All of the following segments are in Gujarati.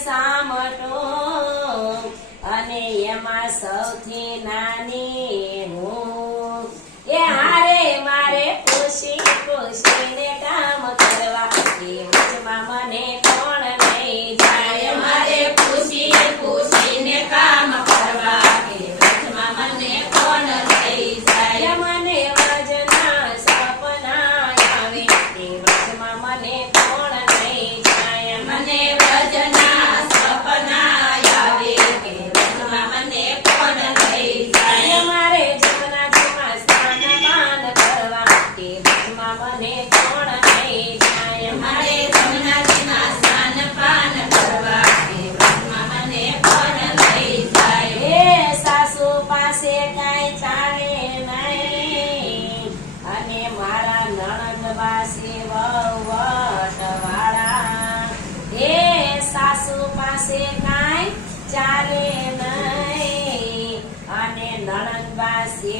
સામટો અને એમાં સૌથી નાની હું એ હારે મારે ખુશી ખુશીને કામ કરવા એ વચમાં મને કોણ લઈ જાય મારે ખુશી ખુશીને કામ કરવા એ વચમાં મને કોણ લઈ જાય મને વજના સપના આવે એ વચમાં મને કોણ લઈ જાય મને વજના સપના આવે કે વચમાં મને કોણ લઈ જાય મારે જમનાજીમાં સ્નાન પાન કરવા એ વચમાં મને કોણ લઈ જાય મારે જમનાજીમાં સ્નાન પાન કરવા એ વચમાં મને કોણ લઈ જાય એ સાસુ પાસે કાંઈ ચાલે નહીં અને મારા નણંદ પાસે વહવટવાળા એ સાસુ પાસે કાંઈ ચાલે નહીં અને નણંદ પાસે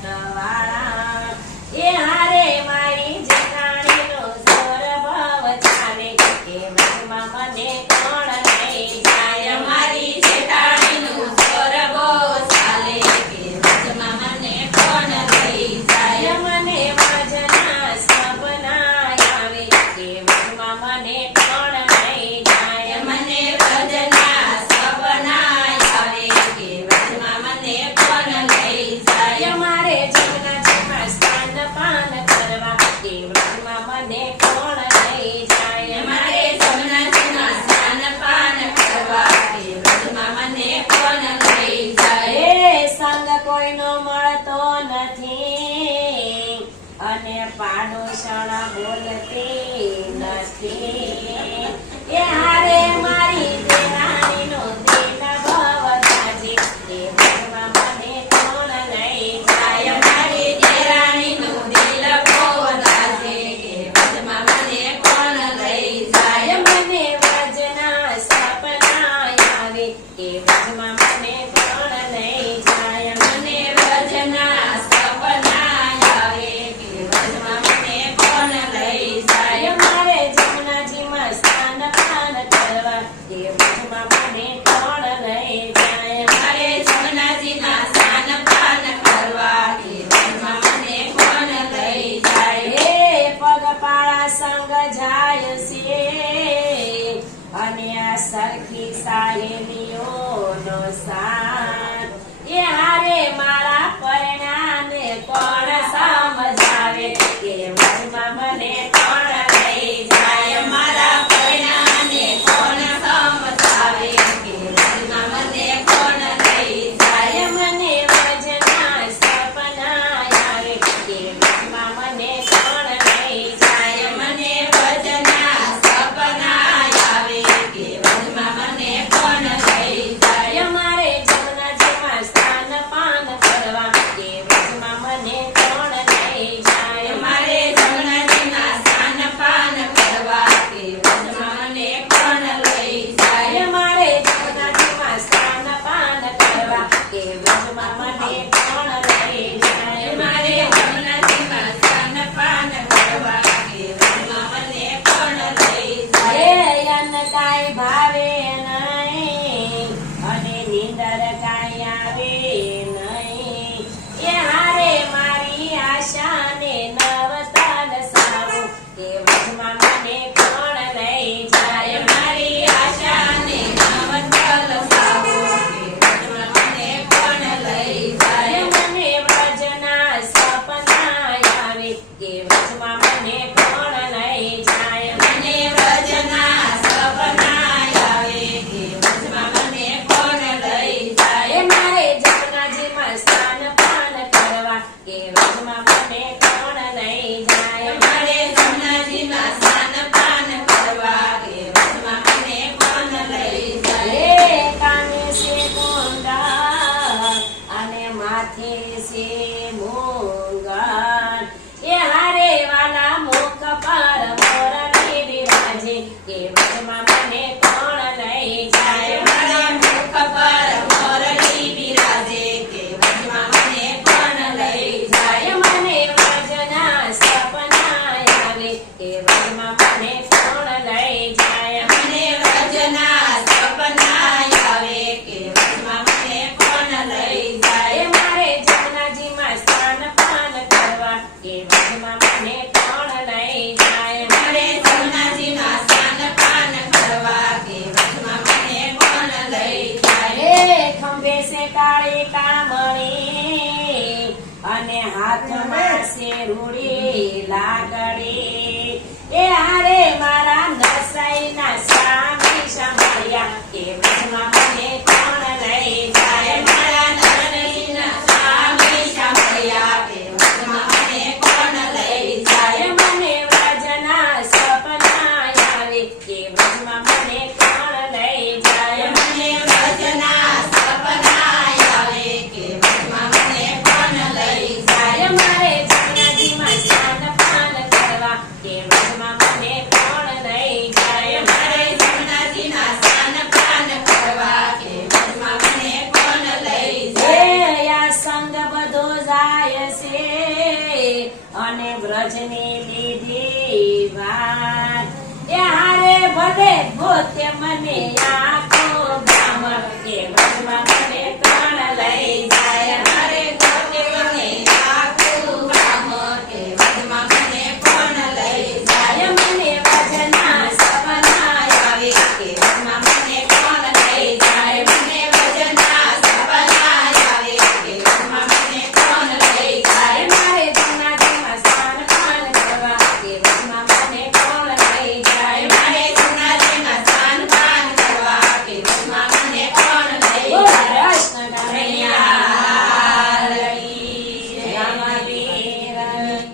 વહવટવાળા એ હારે મારી જેઠાણીનો જોર ભાવ ચાલે એ વચમાં મને કોણ લઈ જાય મારી જેઠાણીનું જોર બહુ ચાલે કે વચમાં મને કોણ લઈ જાય મને વજના સપના આવે એ વચમાં મને કોણ લઈ જાય મને વજના સપના આવે કે વચમાં મને કોણ લઈ જાય મારે જમનાજીમાં સ્નાન પાન કરવા એ વચમાં મને કોણ લઈ જાય મારે જમનાજીમાં સ્નાન પાન કરવા કે વચમાં મને કોણ લઈ જાય એ સંગ કોઈનો મળતો નથી અને પાડોશણ બોલતી નથી એ હારે મારી દેરાણીનો દિલ ભવ જાજે એ વચમાં મને કોણ લઈ જાય મારી દેરાણીનું દિલ બહુ લાગે કે વચમાં મને કોણ લઈ જાય મને વજના સપના આવે એ વચમાં મને કોણ લઈ જાય મને વજના સપના આવે કે વચમાં મને કોણ લઈ જાય મારે જમનાજીમાં સ્નાન પાન કરવા એ વચમાં મને કોણ લઈ જાય મારે જમનાજીના સ્નાન પાન કરવા કે વચમાં મને કોણ લઈ જાય હે પગપાળા સંગ જાય છે અને આ સરખી સાહેલીઓનો સાથ એ હારે મારા પરણાને કોણ સમજાવે કે વચમાં મને કોણ લઈ જાય મારા પરણાને કોણ સમજાવે કે વચમાં મને કોણ લઈ જાય મને વજના સપના આવે કે વચમાં મને કોણ લઈ જાય મને વજના સપના આવે કે વચમાં મને કોણ લઈ જાય મારે જમનાજીમાં સ્નાન પાન કરવા કે વચમાં મને કોણ લઈ જાય મારે જમનાજીના સ્નાન પાન કરવા કે વચમાં મને કોણ લઈ જાય મારે જમનાજીમાં સ્નાન પાન કરવા કે વચમાં મને કોણ લઈ જાય મારે જમનાજીમાં સ્નાન પાન કરવા કે વચમાં મને કોણ લઈ જાય અન્ન કાંઈ ભાવે નહીં અને નીંદર કાંઈ આવે નહીં એ હારે મારી આશાને નવતન સારું કે વચમાં મને કોણ લઈ જાય મારી આશાને નવતલ સાવો કે વચમાં મને કોણ લઈ જાય મને વજના સપના આવે કે વચમાં મને કોણ લઈ જાય મને વજના સપના આવે કે વચમાં મને કોણ લઈ જાય મારે જમનાજીમાં સ્નાન પાન કરવા કે વચમાં મને કોણ લઈ જાય મારે જમનાજીમાં સ્નાન પાન કરવા કે વચમાં મને કોણ લઈ જાય કાને છે ગુંડા અને માથે છે મૂંગર એ હારે વાલા મુખ પર મોરલી બિરાજે કે વચમાં મને કોણ લઈ જાય મારા મુખ પર મોરલી બિરાજે કે વચમાં મને કોણ લઈ જાય મને વજના સપના આવે કે વચમાં મને કોણ લઈ જાય મને ચિંતામણી અને હાથમાં શેરુડી લાકડી એ હારે મારા નરસાઈના સ્વામી સાંભળ્યા કે વચમાં મને કોણ લઈ જાય મારા નરસિંહના સ્વામી સાંભળ્યા કે વચમાં મને કોણ લઈ જાય મને વ્રજના સપના આવે કે વચમાં મને કોણ લઈ જાય મને વ્રજના સપના આવે કે વચમાં મને કોણ લઈ જાય મારે જગન્નાથજીમાં સ્નાન પાન કરવા કે વચમાં મને કોણ લઈ જાય મારે જમનાજીના સ્નાન પાન કરવા કે વચમાં મને કોણ લઈ જાય આ સંગ બધો જાય છે અને વ્રજની લીધી વાત એ હારે ભલે ભોતે મને આખો ગામ કે વચમાં મને કોણ લઈ જાય મારે ગોતે મને આખું ગામ કે વચમાં મને કોણ લઈ જાય મને વચના સપના આવે કે વચમાં મને કોણ લઈ જાય મને વચના સપના આવે કે વચમાં મને કોણ લઈ જાય મારે જગન્નાથજીમાં સ્નાન પાન કરવા કે વચમાં મને કોણ લઈ જાય